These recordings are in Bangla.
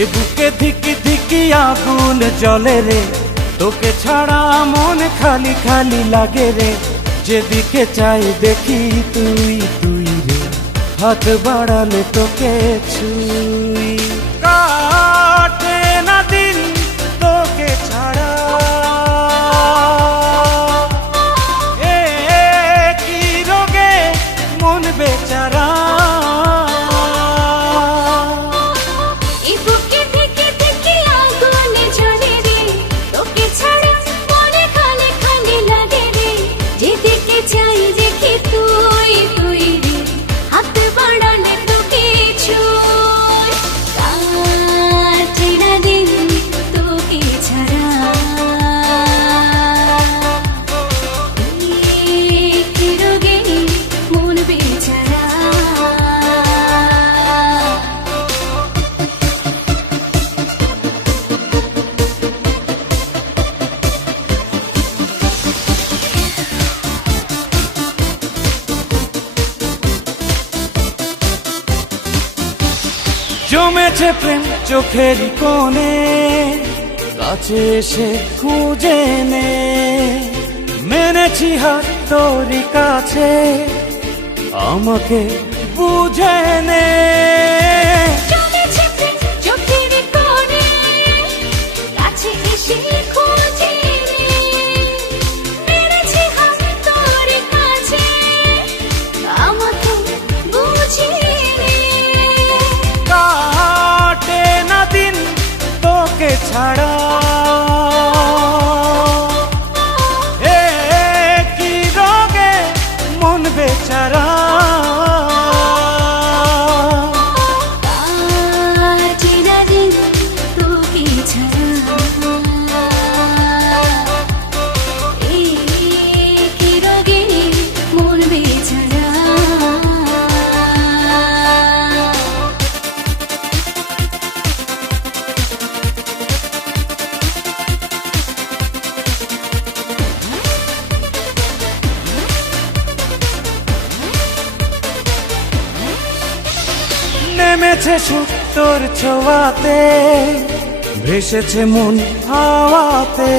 এ বুকে ধিকি ধিকি আগুন জ্বলে রে, তোকে ছাড়া মন খালি খালি লাগে রে। যেদিকে চাই দেখি তুই তুই রে, হাত বাড়ালে তোকে ছুঁই। কাটে না দিন তোকে ছাড়া, এ কি রোগে মন বেচারা। জমেছে প্রেম চোখের কোণে, কাছে এসে খুঁজে নে। মেনেছি হাত তোরই কাছে, আমাকে বুঝে নে। ছাড়া এ কি রোগে মন বেচারা। নেমেছে সুখ তোর ছোঁয়াতে, ভেসেছে মন হাওয়াতে।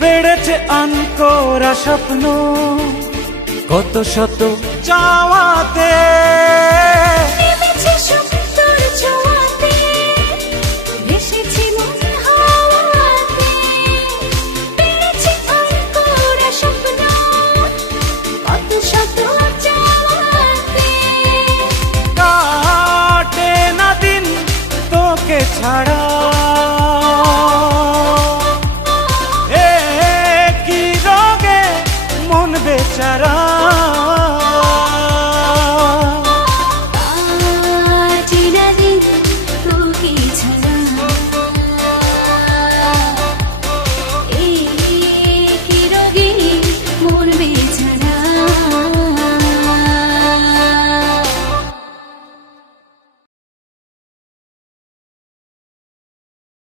বেড়েছে আনকোরা স্বপ্ন কত শত চাওয়াতে।